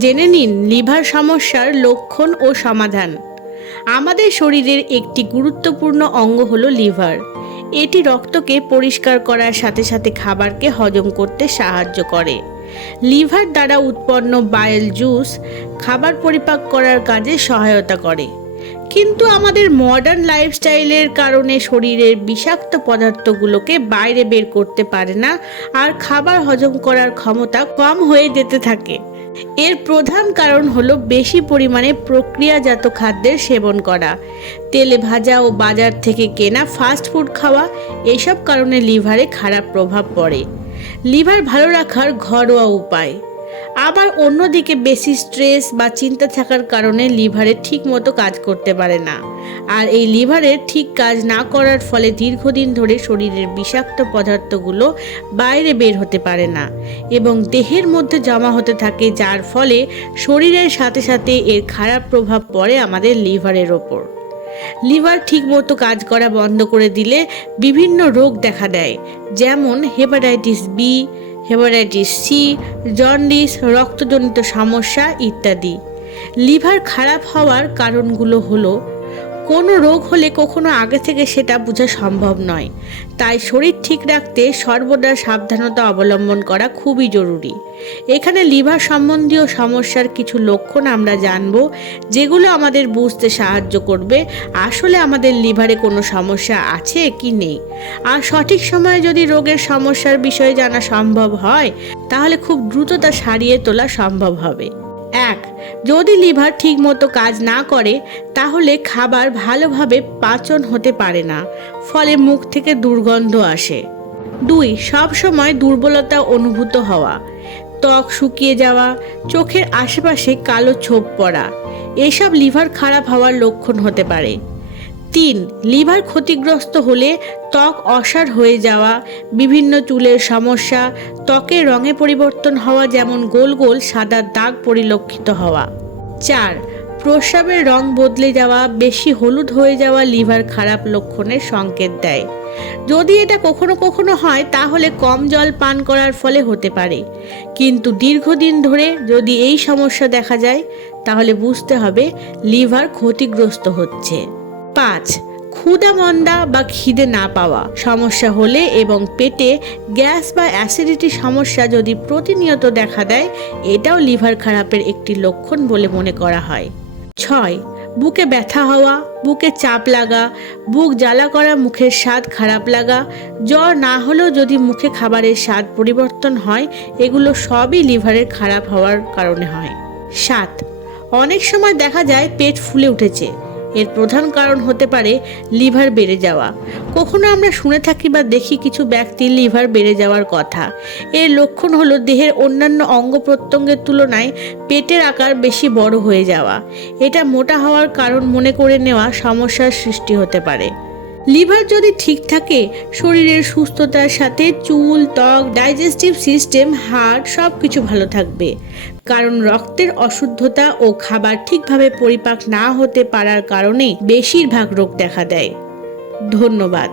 জেনে নিন লিভার সমস্যার লক্ষণ ও সমাধান। আমাদের শরীরের একটি গুরুত্বপূর্ণ অঙ্গ হলো লিভার। এটি রক্তকে পরিষ্কার করার সাথে সাথে খাবারকে হজম করতে সাহায্য করে। লিভার দ্বারা উৎপন্ন বাইল জুস খাবার পরিপাক করার কাজে সহায়তা করে। কিন্তু আমাদের মডার্ন লাইফস্টাইলের কারণে শরীরের বিষাক্ত পদার্থগুলোকে বাইরে বের করতে পারে না, আর খাবার হজম করার ক্ষমতা কম হয়ে যেতে থাকে। এর প্রধান কারণ হলো বেশি পরিমাণে প্রক্রিয়াজাত খাদ্যের সেবন করা, তেলে ভাজা ও বাজার থেকে কেনা ফাস্ট ফুড খাওয়া। এসব কারণে লিভারে খারাপ প্রভাব পড়ে। লিভার ভালো রাখার ঘরোয়া উপায়। আবার অন্যদিকে বেশি স্ট্রেস বা চিন্তা থাকার কারণে লিভারে ঠিক মতো কাজ করতে পারে না, আর এই লিভারের ঠিক কাজ না করার ফলে দীর্ঘদিন ধরে শরীরের বিষাক্ত পদার্থগুলো বাইরে বের হতে পারে না এবং দেহের মধ্যে জমা হতে থাকে, যার ফলে শরীরের সাথে সাথে এর খারাপ প্রভাব পড়ে আমাদের লিভারের ওপর। লিভার ঠিকমতো কাজ করা বন্ধ করে দিলে বিভিন্ন রোগ দেখা দেয়, যেমন hepatitis B, hepatitis C, jaundice, রক্তজনিত সমস্যা ইত্যাদি। লিভার খারাপ হওয়ার কারণগুলো হলো, কোনো রোগ হলে কখনো আগে থেকে সেটা বোঝা সম্ভব নয়, তাই শরীর ঠিক রাখতে সর্বদা সাবধানতা অবলম্বন করা খুবই জরুরি। এখানে লিভার সম্বন্ধীয় সমস্যার কিছু লক্ষণ আমরা জানব, যেগুলো আমাদের বুঝতে সাহায্য করবে আসলে আমাদের লিভারে কোনো সমস্যা আছে কি নেই। আর সঠিক সময়ে যদি রোগের সমস্যার বিষয়ে জানা সম্ভব হয়, তাহলে খুব দ্রুত তা সারিয়ে তোলা সম্ভব হবে। 1. যদি লিভার ঠিকমতো কাজ না করে, তাহলে খাবার ভালোভাবে পাচন হতে পারে না, ফলে মুখ থেকে দুর্গন্ধ আসে। 2. সবসময় দুর্বলতা অনুভূত হওয়া, ত্বক শুকিয়ে যাওয়া, চোখের আশেপাশে কালো ছোপ পড়া, এসব লিভার খারাপ হওয়ার লক্ষণ হতে পারে। 3. লিভার ক্ষতিগ্রস্ত হলে ত্বক অসাড় হয়ে যাওয়া, বিভিন্ন চুলের সমস্যা, ত্বকের রঙে পরিবর্তন হওয়া, যেমন গোল গোল সাদা দাগ পরিলক্ষিত হওয়া। 4. প্রস্রাবের রং বদলে যাওয়া, বেশি হলুদ হয়ে যাওয়া লিভার খারাপ লক্ষণের সংকেত দেয়। যদি এটা কখনো কখনো হয়, তাহলে কম জল পান করার ফলে হতে পারে, কিন্তু দীর্ঘদিন ধরে যদি এই সমস্যা দেখা যায়, তাহলে বুঝতে হবে লিভার ক্ষতিগ্রস্ত হচ্ছে। 5. ক্ষুধা মন্দা বা খিদে না পাওয়া সমস্যা হলে এবং পেটে গ্যাস বা অ্যাসিডিটি সমস্যা যদি প্রতিনিয়ত দেখা দেয়, এটাও লিভার খারাপের একটি লক্ষণ বলে মনে করা হয়। 6. বুকে ব্যথা হওয়া, বুকে চাপ লাগা, বুক জ্বালা করা, মুখের স্বাদ খারাপ লাগা, জ্বর না হলেও যদি মুখে খাবারের স্বাদ পরিবর্তন হয়, এগুলো সবই লিভারের খারাপ হওয়ার কারণে হয়। 7. অনেক সময় দেখা যায় পেট ফুলে উঠেছে। এর প্রধান কারণ হতে পারে লিভার বেড়ে যাওয়া। কখনো আমরা শুনে থাকি বা দেখি কিছু ব্যক্তির লিভার বেড়ে যাওয়ার কথা। এর লক্ষণ হলো দেহের অন্যান্য অঙ্গ প্রত্যঙ্গের তুলনায় পেটের আকার বেশি বড় হয়ে যাওয়া। এটা মোটা হওয়ার কারণ মনে করে নেওয়া সমস্যার সৃষ্টি হতে পারে। লিভার যদি ঠিক থাকে, শরীরের সুস্থতার সাথে চুল, ত্বক, ডাইজেস্টিভ সিস্টেম, হার্ট সব কিছু ভালো থাকবে, কারণ রক্তের অশুদ্ধতা ও খাবার ঠিকভাবে পরিপাক না হতে পারার কারণে বেশিরভাগ রোগ দেখা দেয়। ধন্যবাদ।